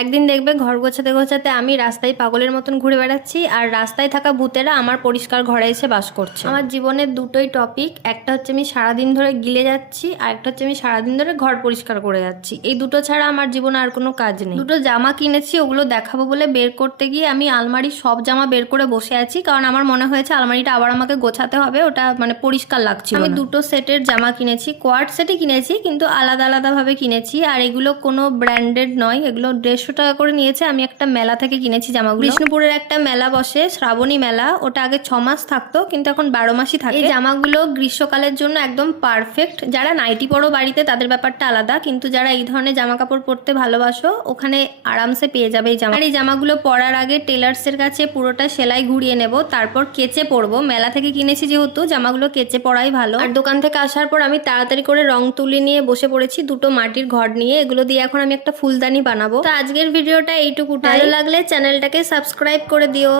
একদিন দেখবে ঘর গোছাতে গোছাতে আমি রাস্তায় পাগলের মতন ঘুরে বেড়াচ্ছি, আর রাস্তায় থাকা ভূতেরা আমার পরিষ্কার ঘরে এসে বাস করছে। আমার জীবনের দুটোই টপিক, একটা হচ্ছে আমি সারাদিন ধরে গিলে যাচ্ছি, আর একটা হচ্ছে আমি সারাদিন ধরে ঘর পরিষ্কার করে যাচ্ছি। এই দুটো ছাড়া আমার জীবনে আর কোনো কাজ নেই। দুটো জামা কিনেছি, ওগুলো দেখাবো বলে বের করতে গিয়ে আমি আলমারির সব জামা বের করে বসে আছি, কারণ আমার মনে হয়েছে আলমারিটা আবার আমাকে গোছাতে হবে, ওটা মানে পরিষ্কার লাগছিল না। আমি দুটো সেটের জামা কিনেছি, কোয়ার্ড সেটই কিনেছি, কিন্তু আলাদা আলাদা ভাবে কিনেছি। আর এগুলো কোনো ব্র্যান্ডেড নয়, এগুলো 150 টাকা করে নিয়েছে। আমি একটা মেলা থেকে কিনেছি জামাগুলো। বিষ্ণুপুরের একটা মেলা বসে, শ্রাবণী মেলা, ওটা আগে 6 মাস থাকতো, কিন্তু এখন 12 মাসই থাকে। এই জামাগুলো গ্রীষ্মকালের জন্য একদম পারফেক্ট। যারা নাইটি পরো বাড়িতে তাদের ব্যাপারটা আলাদা, কিন্তু যারা এই ধরনের জামা কাপড় পরতে ভালোবাসো ওখানে আরামসে পেয়ে যাবে এই জামা। আর এই জামাগুলো পরার আগে টেলার্সের কাছে পুরোটা সেলাই ঘুরিয়ে নেব, তারপর কেচে পরবো। মেলা থেকে কিনেছি যেহেতু, জামাগুলো কেচে পরাই ভালো। আর দোকান থেকে আসার পর আমি তাড়াতাড়ি করে রং তুলি নিয়ে বসে পড়েছি দুটো মাটির ঘর নিয়ে। এগুলো দিয়ে এখন আমি একটা ফুলদানি বানাবো। তো আজকের ভিডিওটা এইটুকুটাই। ভালো লাগলে চ্যানেলটাকে সাবস্ক্রাইব করে দিও।